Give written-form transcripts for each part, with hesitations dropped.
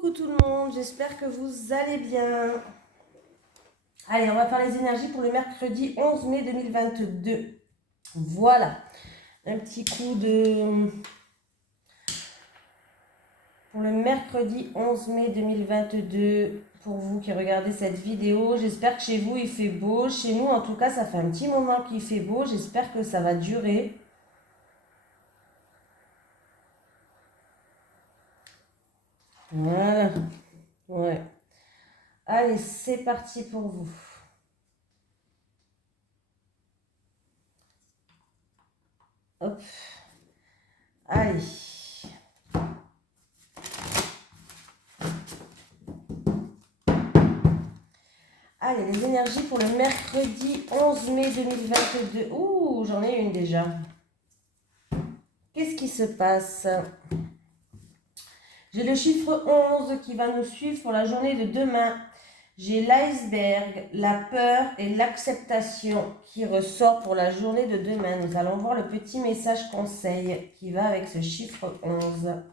Coucou tout le monde, j'espère que vous allez bien. Allez, on va faire les énergies pour le mercredi 11 mai 2022. Voilà, un petit coup de... Pour le mercredi 11 mai 2022, pour vous qui regardez cette vidéo, j'espère que chez vous il fait beau. Chez nous en tout cas, ça fait un petit moment qu'il fait beau, j'espère que ça va durer. Voilà, ouais. Allez, c'est parti pour vous. Hop. Allez. Allez, les énergies pour le mercredi 11 mai 2022. Ouh, j'en ai une déjà. Qu'est-ce qui se passe? J'ai le chiffre 11 qui va nous suivre pour la journée de demain. J'ai l'iceberg, la peur et l'acceptation qui ressort pour la journée de demain. Nous allons voir le petit message conseil qui va avec ce chiffre 11.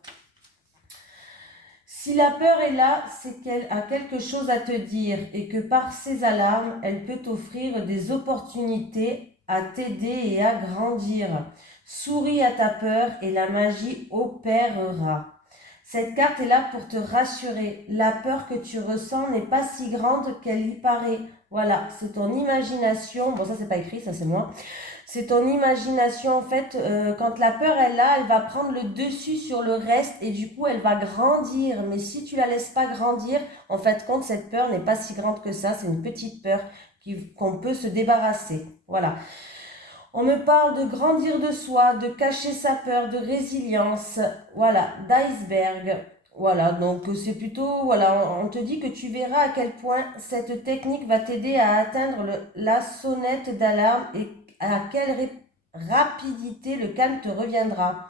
Si la peur est là, c'est qu'elle a quelque chose à te dire et que par ses alarmes, elle peut t'offrir des opportunités à t'aider et à grandir. Souris à ta peur et la magie opérera. Cette carte est là pour te rassurer. La peur que tu ressens n'est pas si grande qu'elle y paraît. Voilà, c'est ton imagination. Bon, ça c'est pas écrit, ça c'est moi. C'est ton imagination en fait, quand la peur est là, elle va prendre le dessus sur le reste et du coup elle va grandir. Mais si tu la laisses pas grandir, en fait compte cette peur n'est pas si grande que ça, c'est une petite peur qu'on peut se débarrasser. Voilà. On me parle de grandir de soi, de cacher sa peur, de résilience, voilà, d'iceberg. Voilà, donc c'est plutôt, voilà, on te dit que tu verras à quel point cette technique va t'aider à atteindre la sonnette d'alarme et à quelle rapidité le calme te reviendra.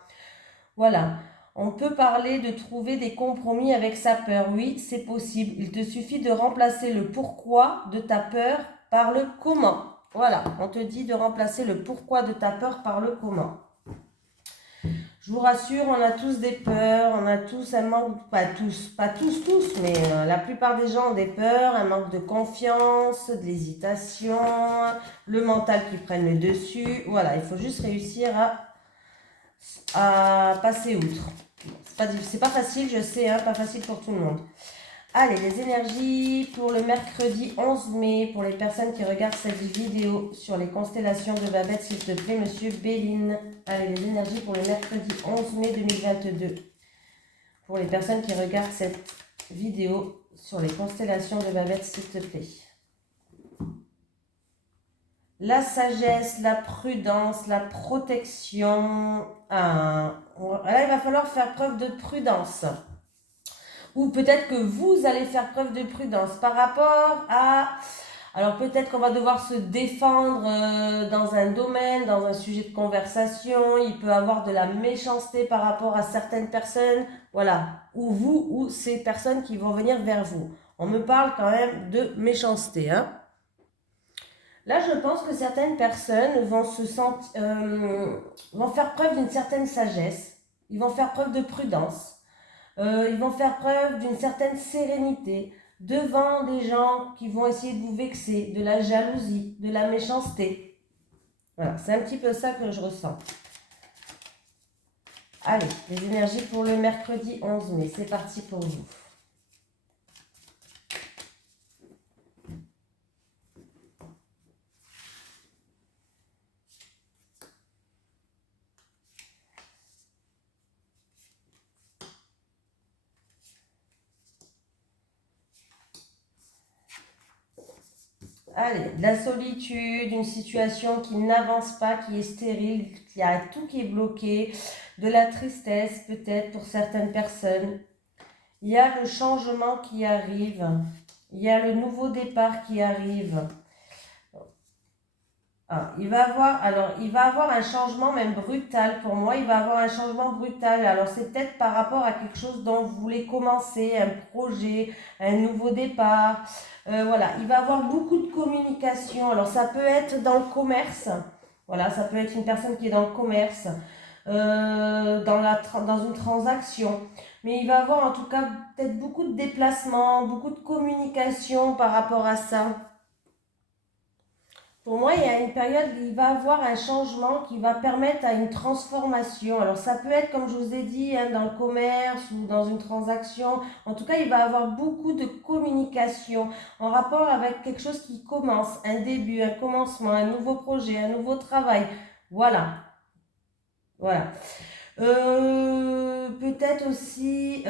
Voilà, on peut parler de trouver des compromis avec sa peur. Oui, c'est possible. Il te suffit de remplacer le pourquoi de ta peur par le comment. Voilà, on te dit de remplacer le pourquoi de ta peur par le comment. Je vous rassure, on a tous des peurs, on a tous un manque, pas tous, mais la plupart des gens ont des peurs, un manque de confiance, de l'hésitation, le mental qui prenne le dessus. Voilà, il faut juste réussir à passer outre. C'est pas facile, je sais, hein, pas facile pour tout le monde. Allez, les énergies pour le mercredi 11 mai, pour les personnes qui regardent cette vidéo sur les constellations de Babette, s'il te plaît, monsieur Béline. Allez, les énergies pour le mercredi 11 mai 2022. Pour les personnes qui regardent cette vidéo sur les constellations de Babette, s'il te plaît. La sagesse, la prudence, la protection. Là, il va falloir faire preuve de prudence. Ou peut-être que vous allez faire preuve de prudence par rapport à... Alors peut-être qu'on va devoir se défendre dans un domaine, dans un sujet de conversation. Il peut y avoir de la méchanceté par rapport à certaines personnes. Voilà. Ou vous, ou ces personnes qui vont venir vers vous. On me parle quand même de méchanceté, hein. Là, je pense que certaines personnes vont vont faire preuve d'une certaine sagesse. Ils vont faire preuve de prudence. Ils vont faire preuve d'une certaine sérénité devant des gens qui vont essayer de vous vexer, de la jalousie, de la méchanceté. Voilà, c'est un petit peu ça que je ressens. Allez, les énergies pour le mercredi 11 mai, c'est parti pour vous. Allez, de la solitude, une situation qui n'avance pas, qui est stérile, qui a tout qui est bloqué, de la tristesse peut-être pour certaines personnes. Il y a le changement qui arrive, il y a le nouveau départ qui arrive. Il va avoir un changement même brutal pour moi, il va avoir un changement brutal. Alors c'est peut-être par rapport à quelque chose dont vous voulez commencer, un projet, un nouveau départ. Voilà, il va avoir beaucoup de communication. Alors ça peut être dans le commerce, voilà, ça peut être une personne qui est dans le commerce, dans une transaction. Mais il va avoir en tout cas peut-être beaucoup de déplacements, beaucoup de communication par rapport à ça. Pour moi, il y a une période où il va avoir un changement qui va permettre à une transformation. Alors ça peut être, comme je vous ai dit, hein, dans le commerce ou dans une transaction. En tout cas, il va avoir beaucoup de communication en rapport avec quelque chose qui commence, un début, un commencement, un nouveau projet, un nouveau travail. Voilà, voilà. Peut-être aussi,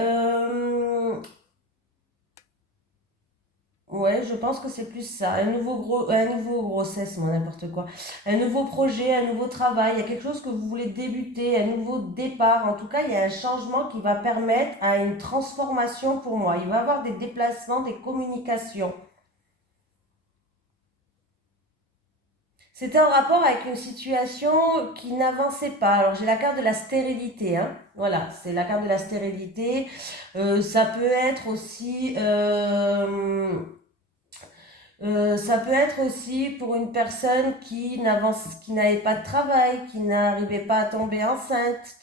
ouais, je pense que c'est plus ça. Un nouveau grossesse, moi, n'importe quoi. Un nouveau projet, un nouveau travail. Il y a quelque chose que vous voulez débuter, un nouveau départ. En tout cas, il y a un changement qui va permettre à une transformation pour moi. Il va y avoir des déplacements, des communications. C'était en rapport avec une situation qui n'avançait pas. Alors, j'ai la carte de la stérilité, hein. Voilà, c'est la carte de la stérilité. Ça peut être aussi... ça peut être aussi pour une personne qui n'avait pas de travail, qui n'arrivait pas à tomber enceinte,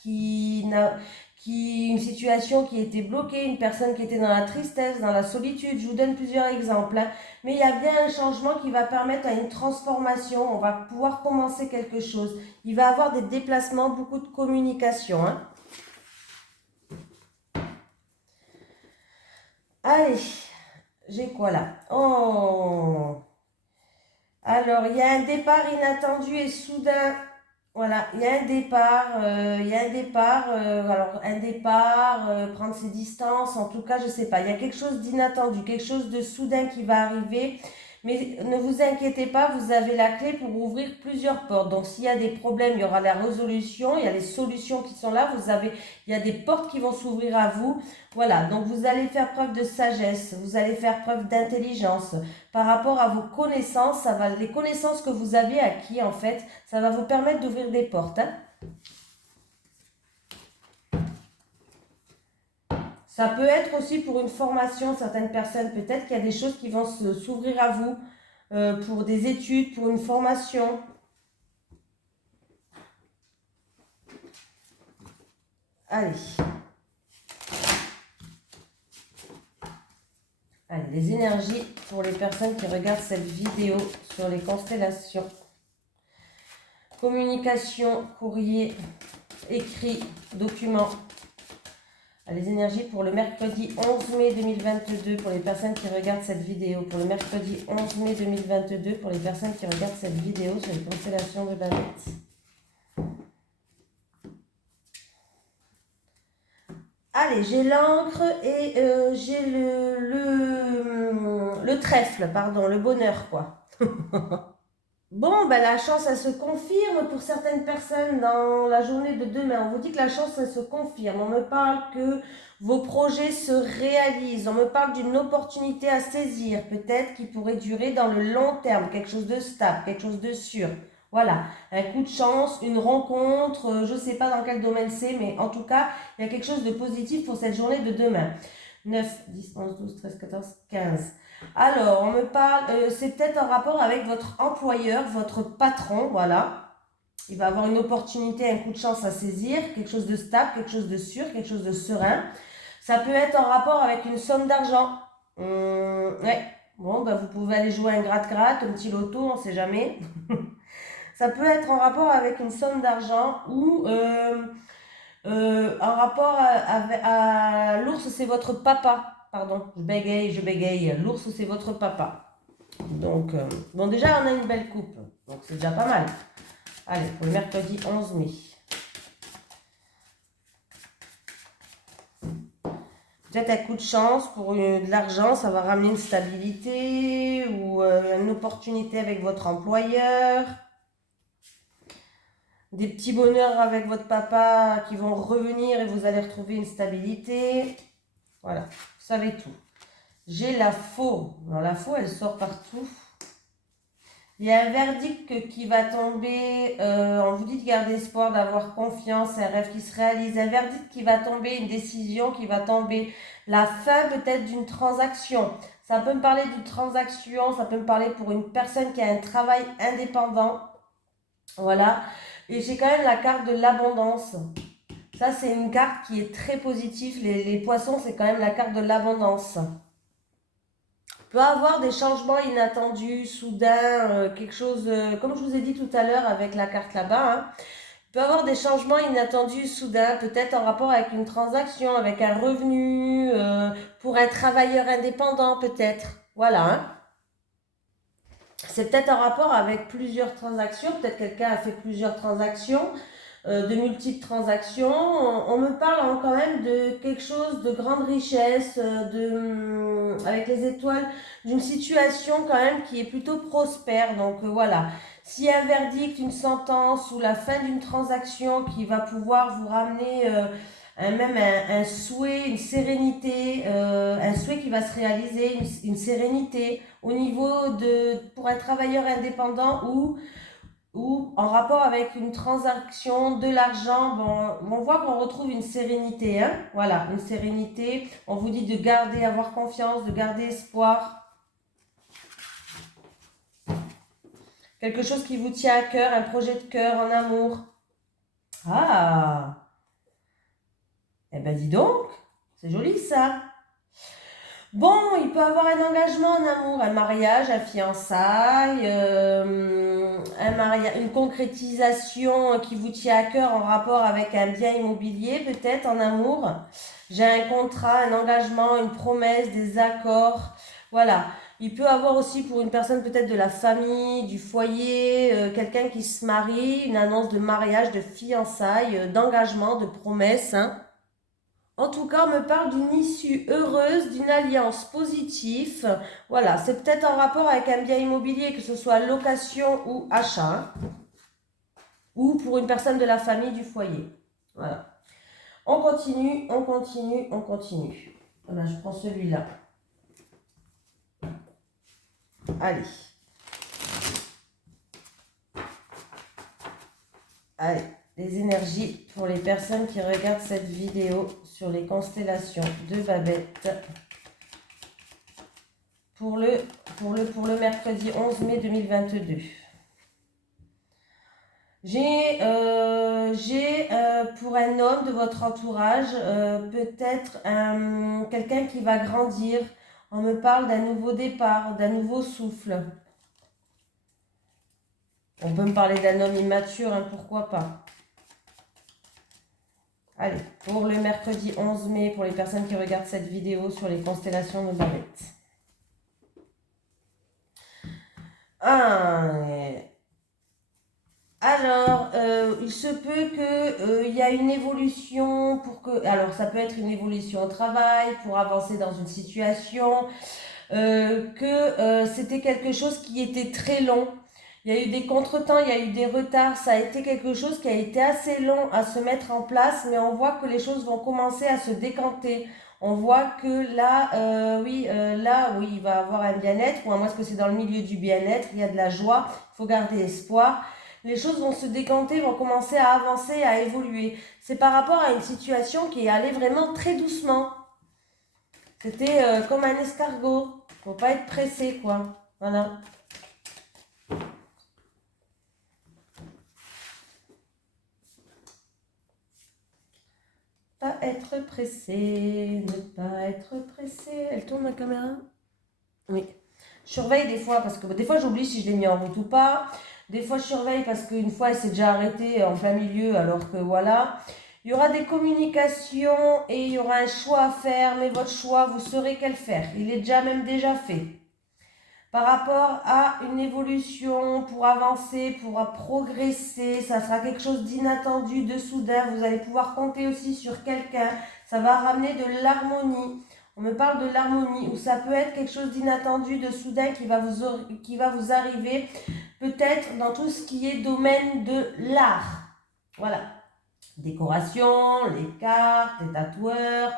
une situation qui était bloquée, une personne qui était dans la tristesse, dans la solitude. Je vous donne plusieurs exemples, hein. Mais il y a bien un changement qui va permettre à une transformation. On va pouvoir commencer quelque chose. Il va y avoir des déplacements, beaucoup de communication, hein. Allez, j'ai quoi là? Oh! Alors, il y a un départ inattendu et soudain. Voilà, il y a un départ, alors un départ, prendre ses distances, en tout cas, je sais pas, il y a quelque chose d'inattendu, quelque chose de soudain qui va arriver, mais ne vous inquiétez pas, vous avez la clé pour ouvrir plusieurs portes. Donc, s'il y a des problèmes, il y aura la résolution, il y a les solutions qui sont là, il y a des portes qui vont s'ouvrir à vous. Voilà, donc vous allez faire preuve de sagesse, vous allez faire preuve d'intelligence par rapport à vos connaissances, les connaissances que vous avez acquis en fait, ça va vous permettre d'ouvrir des portes, hein. Ça peut être aussi pour une formation, certaines personnes, peut-être qu'il y a des choses qui vont s'ouvrir à vous pour des études, pour une formation. Allez. Allez, les énergies pour les personnes qui regardent cette vidéo sur les constellations. Communication, courrier, écrit, document. Les énergies pour le mercredi 11 mai 2022 pour les personnes qui regardent cette vidéo. Pour le mercredi 11 mai 2022 pour les personnes qui regardent cette vidéo sur les constellations de Babette. Allez, j'ai l'encre et j'ai le trèfle, pardon, le bonheur, quoi. Bon, ben la chance, elle se confirme pour certaines personnes dans la journée de demain. On vous dit que la chance, elle se confirme. On me parle que vos projets se réalisent. On me parle d'une opportunité à saisir, peut-être qui pourrait durer dans le long terme, quelque chose de stable, quelque chose de sûr. Voilà, un coup de chance, une rencontre, je ne sais pas dans quel domaine c'est, mais en tout cas, il y a quelque chose de positif pour cette journée de demain. 9, 10, 11, 12, 13, 14, 15. Alors, on me parle, c'est peut-être en rapport avec votre employeur, votre patron, voilà. Il va avoir une opportunité, un coup de chance à saisir, quelque chose de stable, quelque chose de sûr, quelque chose de serein. Ça peut être en rapport avec une somme d'argent. Ouais, bon, ben vous pouvez aller jouer un gratte-gratte, un petit loto, on ne sait jamais. Ça peut être en rapport avec une somme d'argent ou en rapport à l'ours, c'est votre papa. Pardon, je bégaye. L'ours, c'est votre papa. Donc, bon, déjà, on a une belle coupe. Donc, c'est déjà pas mal. Allez, pour le mercredi 11 mai. Peut-être un coup de chance pour de l'argent, ça va ramener une stabilité ou une opportunité avec votre employeur. Des petits bonheurs avec votre papa qui vont revenir et vous allez retrouver une stabilité. Voilà, vous savez tout. J'ai la faux. Alors la faux, elle sort partout. Il y a un verdict qui va tomber. On vous dit de garder espoir, d'avoir confiance, un rêve qui se réalise. Un verdict qui va tomber, une décision qui va tomber. La fin peut-être d'une transaction. Ça peut me parler d'une transaction, ça peut me parler pour une personne qui a un travail indépendant. Voilà. Et j'ai quand même la carte de l'abondance. Ça, c'est une carte qui est très positive. Les poissons, c'est quand même la carte de l'abondance. Peut avoir des changements inattendus, soudains, quelque chose, comme je vous ai dit tout à l'heure avec la carte là-bas, hein. Peut avoir des changements inattendus, soudains, peut-être en rapport avec une transaction, avec un revenu, pour un travailleur indépendant peut-être. Voilà, hein. C'est peut-être en rapport avec plusieurs transactions, peut-être quelqu'un a fait plusieurs transactions, de multiples transactions. On me parle quand même de quelque chose de grande richesse, avec les étoiles, d'une situation quand même qui est plutôt prospère. Donc voilà, s'il y a un verdict, une sentence ou la fin d'une transaction qui va pouvoir vous ramener même un souhait, une sérénité, un souhait qui va se réaliser, une sérénité au niveau pour un travailleur indépendant ou en rapport avec une transaction, de l'argent, bon, on voit qu'on retrouve une sérénité, hein, voilà, une sérénité. On vous dit de garder, avoir confiance, de garder espoir. Quelque chose qui vous tient à cœur, un projet de cœur en amour. Ah, eh ben dis donc, c'est joli ça. Bon, il peut avoir un engagement en amour, un mariage, un fiançailles, une concrétisation qui vous tient à cœur en rapport avec un bien immobilier, peut-être en amour. J'ai un contrat, un engagement, une promesse, des accords. Voilà. Il peut avoir aussi pour une personne peut-être de la famille, du foyer, quelqu'un qui se marie, une annonce de mariage, de fiançailles, d'engagement, de promesse, hein. En tout cas, on me parle d'une issue heureuse, d'une alliance positive. Voilà, c'est peut-être en rapport avec un bien immobilier, que ce soit location ou achat, hein, ou pour une personne de la famille, du foyer. Voilà. On continue, on continue, on continue. Voilà, je prends celui-là. Allez. Allez, les énergies pour les personnes qui regardent cette vidéo sur les constellations de Babette pour le mercredi 11 mai 2022. J'ai pour un homme de votre entourage peut-être quelqu'un qui va grandir. On me parle d'un nouveau départ, d'un nouveau souffle. On peut me parler d'un homme immature, hein, pourquoi pas. Allez, pour le mercredi 11 mai, pour les personnes qui regardent cette vidéo sur les constellations de Babette. Alors, il se peut qu'il y a une évolution alors ça peut être une évolution au travail, pour avancer dans une situation, c'était quelque chose qui était très long. Il y a eu des contretemps, il y a eu des retards, ça a été quelque chose qui a été assez long à se mettre en place, mais on voit que les choses vont commencer à se décanter. On voit que là, oui, il va y avoir un bien-être, ou à moins que c'est dans le milieu du bien-être, il y a de la joie, il faut garder espoir. Les choses vont se décanter, vont commencer à avancer, à évoluer. C'est par rapport à une situation qui est allée vraiment très doucement. C'était comme un escargot. Faut pas être pressé, quoi. Voilà. Pas être pressé, ne pas être pressé. Elle tourne la caméra? Oui. Je surveille des fois, parce que des fois j'oublie si je l'ai mis en route ou pas. Des fois je surveille parce qu'une fois elle s'est déjà arrêtée en plein milieu, alors que voilà. Il y aura des communications et il y aura un choix à faire, mais votre choix, vous saurez quel faire. Il est déjà fait. Par rapport à une évolution, pour avancer, pour progresser, ça sera quelque chose d'inattendu, de soudain. Vous allez pouvoir compter aussi sur quelqu'un. Ça va ramener de l'harmonie. On me parle de l'harmonie, ou ça peut être quelque chose d'inattendu, de soudain qui va vous arriver, peut-être dans tout ce qui est domaine de l'art. Voilà. Décoration, les cartes, les tatoueurs.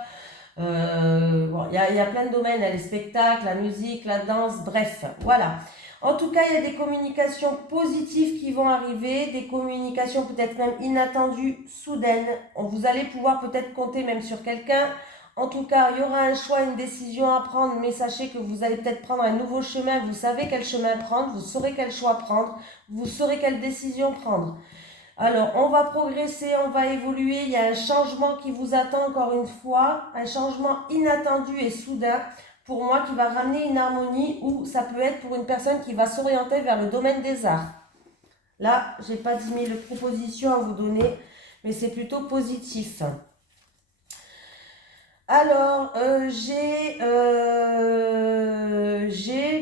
Il y a plein de domaines, les spectacles, la musique, la danse, bref, voilà. En tout cas, il y a des communications positives qui vont arriver, des communications peut-être même inattendues, soudaines. Vous allez pouvoir peut-être compter même sur quelqu'un. En tout cas, il y aura un choix, une décision à prendre, mais sachez que vous allez peut-être prendre un nouveau chemin. Vous savez quel chemin prendre, vous saurez quel choix prendre, vous saurez quelle décision prendre. Alors, on va progresser, on va évoluer. Il y a un changement qui vous attend encore une fois, un changement inattendu et soudain pour moi qui va ramener une harmonie ou ça peut être pour une personne qui va s'orienter vers le domaine des arts. Là, j'ai pas 10 000 propositions à vous donner, mais c'est plutôt positif. Alors, j'ai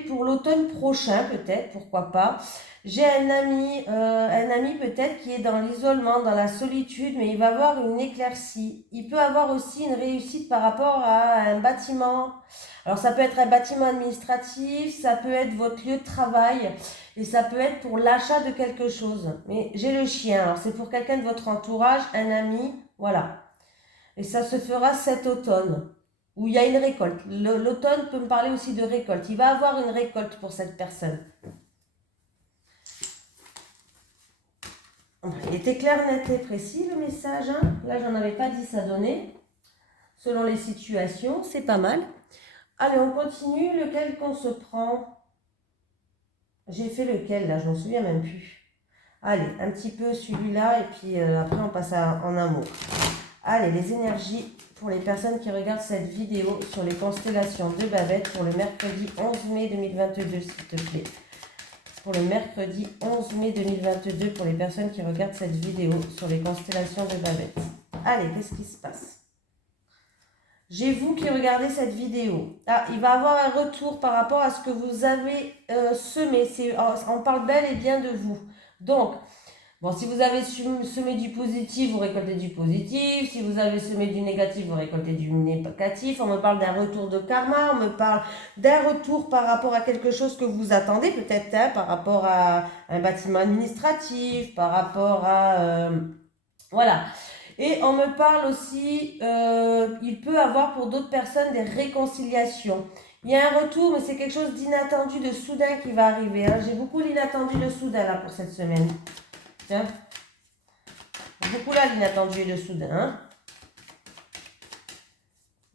pour l'automne prochain, peut-être, pourquoi pas, j'ai un ami peut-être qui est dans l'isolement, dans la solitude, mais il va avoir une éclaircie. Il peut avoir aussi une réussite par rapport à un bâtiment. Alors, ça peut être un bâtiment administratif, ça peut être votre lieu de travail, et ça peut être pour l'achat de quelque chose. Mais j'ai le chien, alors c'est pour quelqu'un de votre entourage, un ami, voilà. Et ça se fera cet automne, où il y a une récolte. L'automne peut me parler aussi de récolte. Il va avoir une récolte pour cette personne. Il était clair, net et précis le message. Hein. Là, j'en avais pas 10 à donner. Selon les situations, c'est pas mal. Allez, on continue. Lequel qu'on se prend? J'ai fait lequel là? Je m'en souviens même plus. Allez, un petit peu celui-là et puis après on passe en amour. Allez, les énergies pour les personnes qui regardent cette vidéo sur les constellations de Babette pour le mercredi 11 mai 2022, s'il te plaît. Pour le mercredi 11 mai 2022, pour les personnes qui regardent cette vidéo sur les constellations de Babette. Allez, qu'est-ce qui se passe? J'ai vous qui regardez cette vidéo. Ah, il va avoir un retour par rapport à ce que vous avez semé. On parle bel et bien de vous. Donc, bon, si vous avez semé du positif, vous récoltez du positif. Si vous avez semé du négatif, vous récoltez du négatif. On me parle d'un retour de karma. On me parle d'un retour par rapport à quelque chose que vous attendez, peut-être, hein, par rapport à un bâtiment administratif, par rapport à... voilà. Et on me parle aussi, il peut avoir pour d'autres personnes des réconciliations. Il y a un retour, mais c'est quelque chose d'inattendu, de soudain qui va arriver. Hein. J'ai beaucoup l'inattendu de soudain là pour cette semaine. Tiens. Beaucoup là l'inattendu et le soudain. Hein.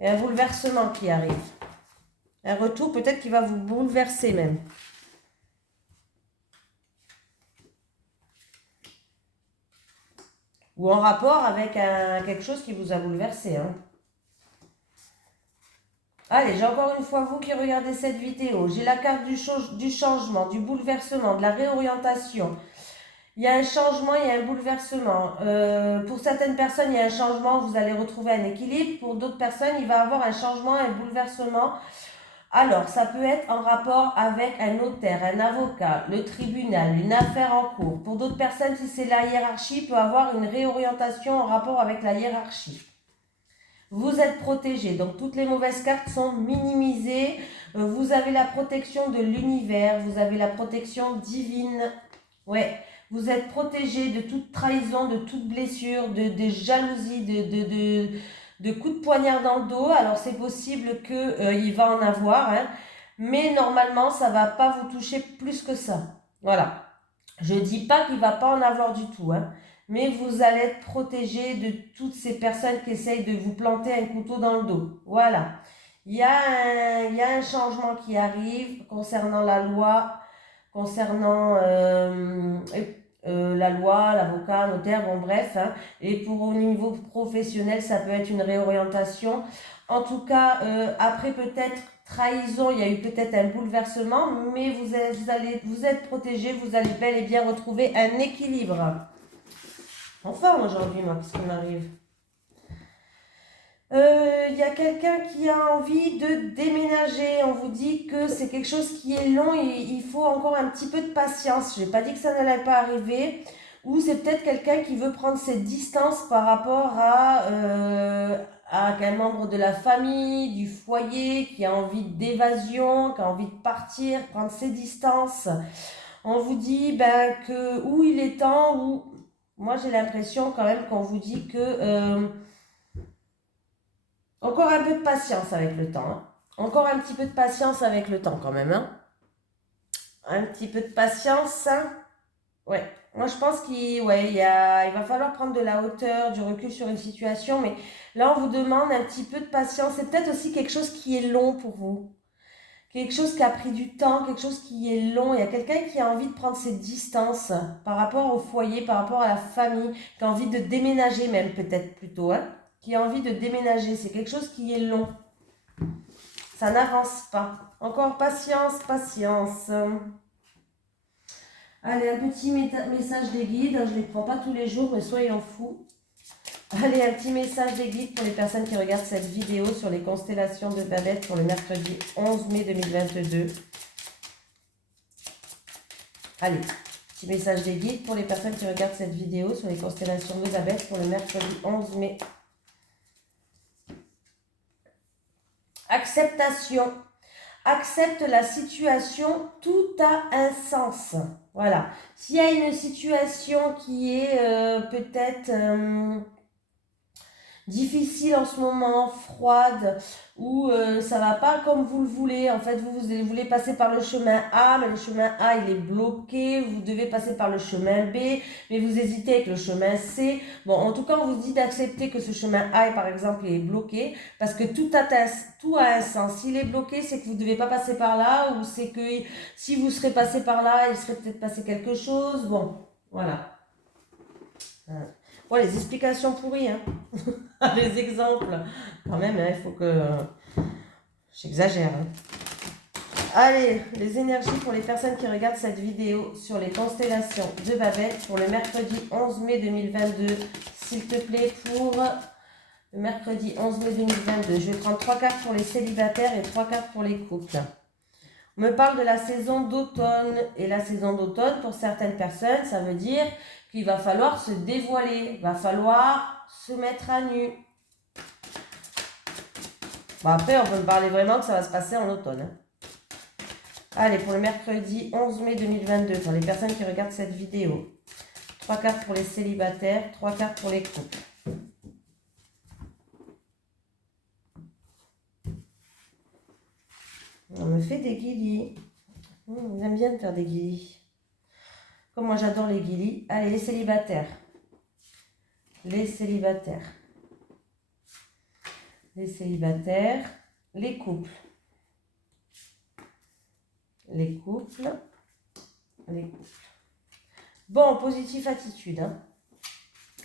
Et un bouleversement qui arrive. Un retour peut-être qui va vous bouleverser même. Ou en rapport avec quelque chose qui vous a bouleversé. Hein. Allez, j'ai encore une fois vous qui regardez cette vidéo. J'ai la carte du changement, du bouleversement, de la réorientation. Il y a un changement, il y a un bouleversement. Pour certaines personnes, il y a un changement, vous allez retrouver un équilibre. Pour d'autres personnes, il va y avoir un changement, un bouleversement. Alors, ça peut être en rapport avec un notaire, un avocat, le tribunal, une affaire en cours. Pour d'autres personnes, si c'est la hiérarchie, il peut y avoir une réorientation en rapport avec la hiérarchie. Vous êtes protégé, donc toutes les mauvaises cartes sont minimisées. Vous avez la protection de l'univers, vous avez la protection divine. Ouais, vous êtes protégé de toute trahison, de toute blessure, de jalousie, de coups de poignard dans le dos. Alors c'est possible qu'il va en avoir, hein, mais normalement ça ne va pas vous toucher plus que ça. Voilà. Je ne dis pas qu'il ne va pas en avoir du tout, hein, mais vous allez être protégé de toutes ces personnes qui essayent de vous planter un couteau dans le dos. Voilà. Il y a un changement qui arrive concernant la loi, concernant la loi, l'avocat, notaire, bon bref. Hein, et pour au niveau professionnel, ça peut être une réorientation. En tout cas, après peut-être trahison, il y a eu peut-être un bouleversement, mais vous êtes protégé, vous allez bel et bien retrouver un équilibre. En forme aujourd'hui, moi, qu'est-ce qu'on arrive? Y a quelqu'un qui a envie de déménager. On vous dit que c'est quelque chose qui est long et il faut encore un petit peu de patience. Je n'ai pas dit que ça n'allait pas arriver. Ou c'est peut-être quelqu'un qui veut prendre ses distances par rapport à un membre de la famille, du foyer, qui a envie d'évasion, qui a envie de partir, prendre ses distances. On vous dit que où il est temps, ou moi j'ai l'impression quand même qu'on vous dit que encore un peu de patience avec le temps. Hein. Encore un petit peu de patience avec le temps quand même. Hein. Un petit peu de patience. Hein. Ouais. Moi je pense il va falloir prendre de la hauteur, du recul sur une situation. Mais là on vous demande un petit peu de patience. C'est peut-être aussi quelque chose qui est long pour vous. quelque chose qui a pris du temps, quelque chose qui est long. Il y a quelqu'un qui a envie de prendre ses distances par rapport au foyer, par rapport à la famille, qui a envie de déménager même peut-être plutôt, hein, qui a envie de déménager. C'est quelque chose qui est long. Ça n'avance pas. Encore patience, patience. Allez, un petit message des guides. Je ne les prends pas tous les jours, mais soyons fous. Allez, un petit message des guides pour les personnes qui regardent cette vidéo sur les constellations de Babette pour le mercredi 11 mai 2022. Allez, petit message des guides pour les personnes qui regardent cette vidéo sur les constellations de Babette pour le mercredi 11 mai. Acceptation. Accepte la situation, tout a un sens. Voilà. S'il y a une situation qui est peut-être difficile en ce moment, froide, ou ça va pas comme vous le voulez, en fait vous voulez passer par le chemin A, mais le chemin A il est bloqué, vous devez passer par le chemin B, mais vous hésitez avec le chemin C. Bon, en tout cas on vous dit d'accepter que ce chemin A par exemple il est bloqué, parce que tout a un sens. S'il est bloqué, c'est que vous ne devez pas passer par là, ou c'est que si vous serez passé par là, il serait peut-être passé quelque chose. Bon, voilà. Bon, les explications pourries, hein. Les exemples. Quand même, hein, il faut que... J'exagère. Hein. Allez, les énergies pour les personnes qui regardent cette vidéo sur les constellations de Babette pour le mercredi 11 mai 2022. S'il te plaît, pour le mercredi 11 mai 2022. Je vais prendre 3 cartes pour les célibataires et 3 cartes pour les couples. On me parle de la saison d'automne. Et la saison d'automne, pour certaines personnes, ça veut dire qu'il va falloir se dévoiler, il va falloir se mettre à nu. Bon, après, on peut me parler vraiment que ça va se passer en automne. Hein. Allez, pour le mercredi 11 mai 2022, pour les personnes qui regardent cette vidéo. 3 cartes pour les célibataires, 3 cartes pour les couples. On me fait des guilis. J'aime bien faire des guilis. Comme moi, j'adore les guilis. Allez, les célibataires. Les célibataires. Les célibataires. Les couples. Les couples. Les couples. Bon, positif attitude. Hein.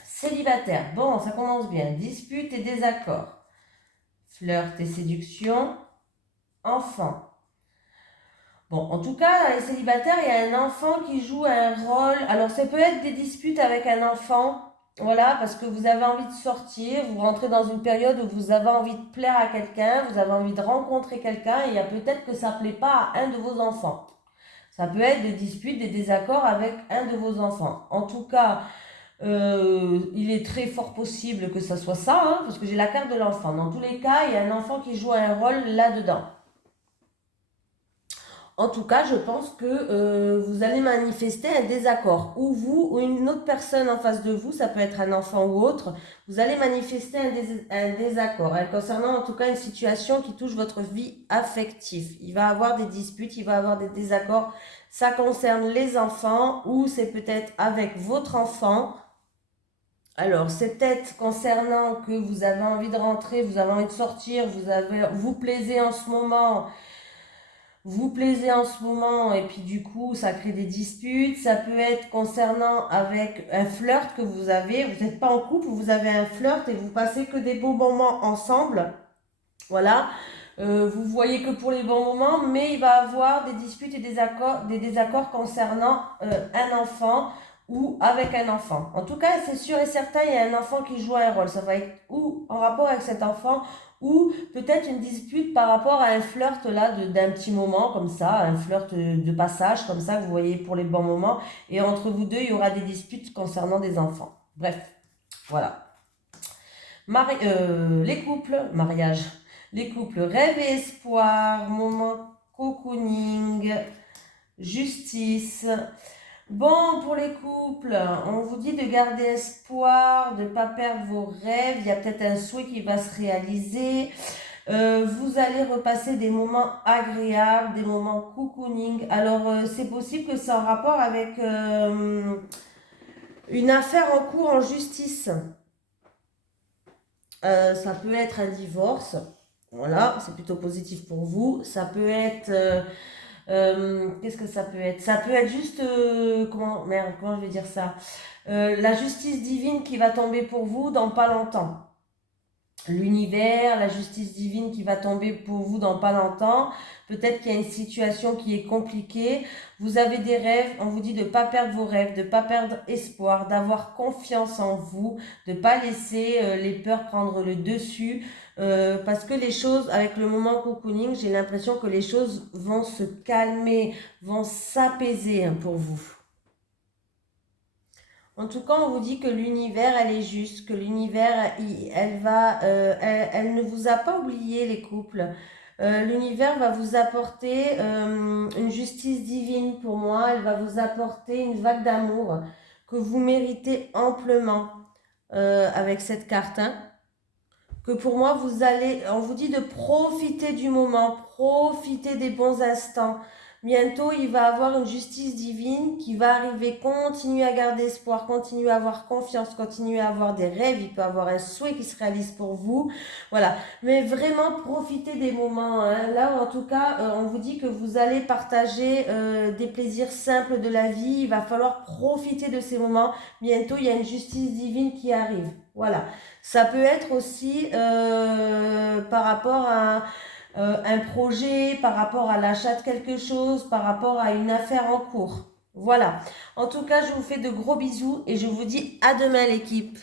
Célibataire. Bon, ça commence bien. Dispute et désaccord. Flirt et séduction. Enfant. Bon, en tout cas, les célibataires, il y a un enfant qui joue un rôle. Alors, ça peut être des disputes avec un enfant. Voilà, parce que vous avez envie de sortir, vous rentrez dans une période où vous avez envie de plaire à quelqu'un, vous avez envie de rencontrer quelqu'un, et il y a peut-être que ça ne plaît pas à un de vos enfants. Ça peut être des disputes, des désaccords avec un de vos enfants. En tout cas, il est très fort possible que ça soit ça, hein, parce que j'ai la carte de l'enfant. Dans tous les cas, il y a un enfant qui joue un rôle là-dedans. En tout cas, je pense que vous allez manifester un désaccord. Ou vous, ou une autre personne en face de vous, ça peut être un enfant ou autre, vous allez manifester un désaccord hein, concernant en tout cas une situation qui touche votre vie affective. Il va y avoir des disputes, il va y avoir des désaccords. Ça concerne les enfants ou c'est peut-être avec votre enfant. Alors, c'est peut-être concernant que vous avez envie de rentrer, vous avez envie de sortir, vous plaisez en ce moment... Vous plaisez en ce moment et puis du coup ça crée des disputes. Ça peut être concernant avec un flirt que vous avez. Vous n'êtes pas en couple, vous avez un flirt et vous passez que des beaux moments ensemble. Voilà. Vous voyez que pour les bons moments, mais il va y avoir des disputes et des désaccords concernant un enfant ou avec un enfant. En tout cas, c'est sûr et certain, il y a un enfant qui joue un rôle. Ça va être ou en rapport avec cet enfant ou peut-être une dispute par rapport à un flirt là d'un petit moment comme ça, un flirt de passage comme ça que vous voyez pour les bons moments. Et entre vous deux, il y aura des disputes concernant des enfants. Bref, voilà. Les couples, mariage. Les couples, rêve et espoir, moment cocooning, justice. Bon, pour les couples, on vous dit de garder espoir, de ne pas perdre vos rêves. Il y a peut-être un souhait qui va se réaliser. Vous allez repasser des moments agréables, des moments cocooning. Alors, c'est possible que c'est en rapport avec une affaire en cours en justice. Ça peut être un divorce. Voilà, c'est plutôt positif pour vous. Ça peut être... qu'est-ce que ça peut être? Ça peut être juste... comment je vais dire ça? La justice divine qui va tomber pour vous dans pas longtemps. L'univers, la justice divine qui va tomber pour vous dans pas longtemps. Peut-être qu'il y a une situation qui est compliquée. Vous avez des rêves. On vous dit de ne pas perdre vos rêves, de ne pas perdre espoir, d'avoir confiance en vous, de ne pas laisser les peurs prendre le dessus. Parce que les choses, avec le moment cocooning, j'ai l'impression que les choses vont se calmer, vont s'apaiser pour vous. En tout cas, on vous dit que l'univers, elle est juste, que l'univers, elle ne vous a pas oublié, les couples. L'univers va vous apporter une justice divine pour moi. Elle va vous apporter une vague d'amour que vous méritez amplement avec cette carte, hein. Que pour moi, on vous dit de profiter du moment, profiter des bons instants. Bientôt, il va avoir une justice divine qui va arriver. Continuez à garder espoir, continuez à avoir confiance, continuez à avoir des rêves. Il peut avoir un souhait qui se réalise pour vous. Voilà. Mais vraiment, profitez des moments, hein. Là, en tout cas, on vous dit que vous allez partager des plaisirs simples de la vie. Il va falloir profiter de ces moments. Bientôt, il y a une justice divine qui arrive. Voilà. Ça peut être aussi par rapport à un projet, par rapport à l'achat de quelque chose, par rapport à une affaire en cours. Voilà. En tout cas, je vous fais de gros bisous et je vous dis à demain l'équipe.